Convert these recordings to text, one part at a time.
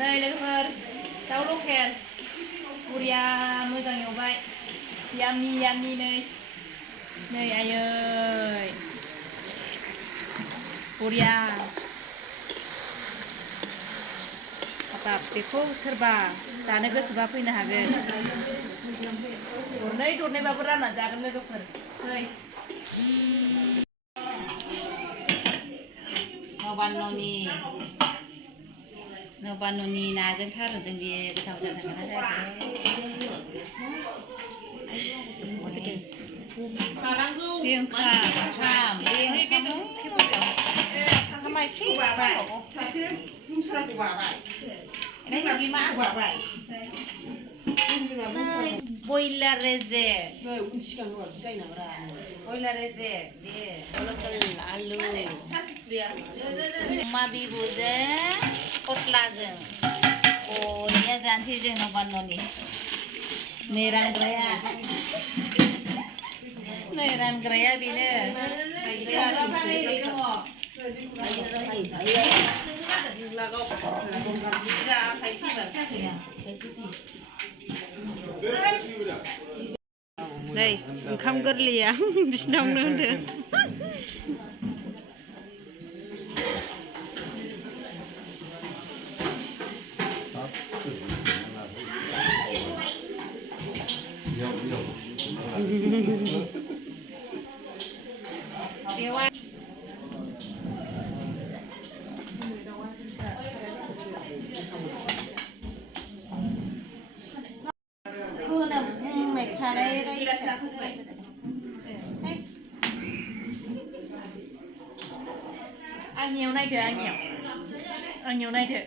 नै लोगोफोर दाउ लकेल बरिया मोजां एवबाय यामि यामि नै आयै बरिया हाबाब बेखौ सोरबा जानो गोसोबा फैनो हागोन दरनैबाबो राननानै जागोन लोगोफोर फै नबाननि नाजों थारुनजों बियो गोथाव जाथारगोन ना boriya rezek deh alu अमा बिबुजों फस्लाजों बरिया जानोसै जों नबाननि नै रानग्राया बेनो नै ओंखाम गोरलैया बिसिनावनो होनदों आंनियाव नायदो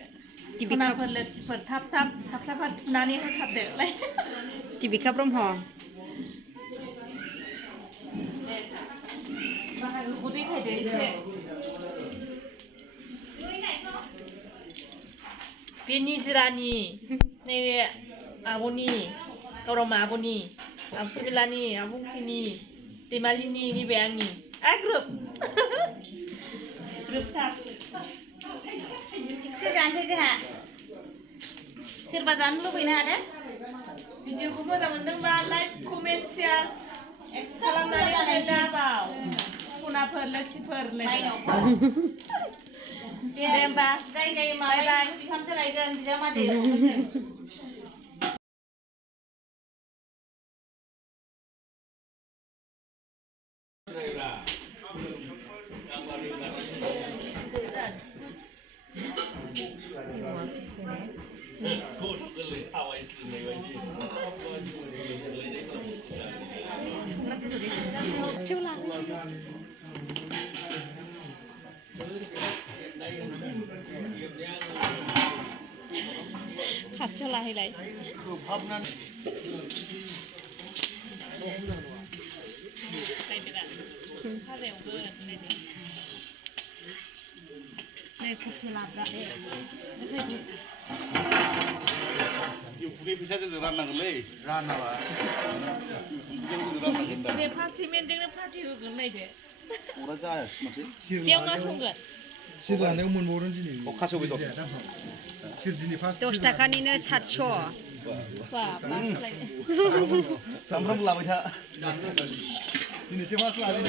टिभिफोर लोगोफोर थाब साफ्लाफा थुनानै होसाबदोलाय टिभिखा ब्रह्म बाहागोखौ देखायदो एसे बे निजिरानि नैबे आब'नि गौरमा आब'नि आबसुबिलानि आबुंखिनि दैमालिनि नैबे आंनि ग्रुप ग्रुपथार थिगसे जानोसै जोंहा सोरबा जानो लुबैनो हादों भिडिअखौ मोजां मोनदोंबा लाइक कमेन्ट शेयार खालामनानै दाबाव सनाफोर लोक्षिफोर दे होमबा जाय माबाय बिहामजो लायगोन बिजामादै खाथियाव लाहैलाय फैसाजों राननांगोनलै रानाबा फार्स्ट पेमेन्टजोंनो पार्टि होगोन नायदो अरा जायासै माथो बेयाव मा संगोन सिर लानायाव मोनबावदों दिनै खासेव बेदर 10 थाखानिनो 700 सामफ्रामबो लाबाय था दिनैसो फार्स्ट लादों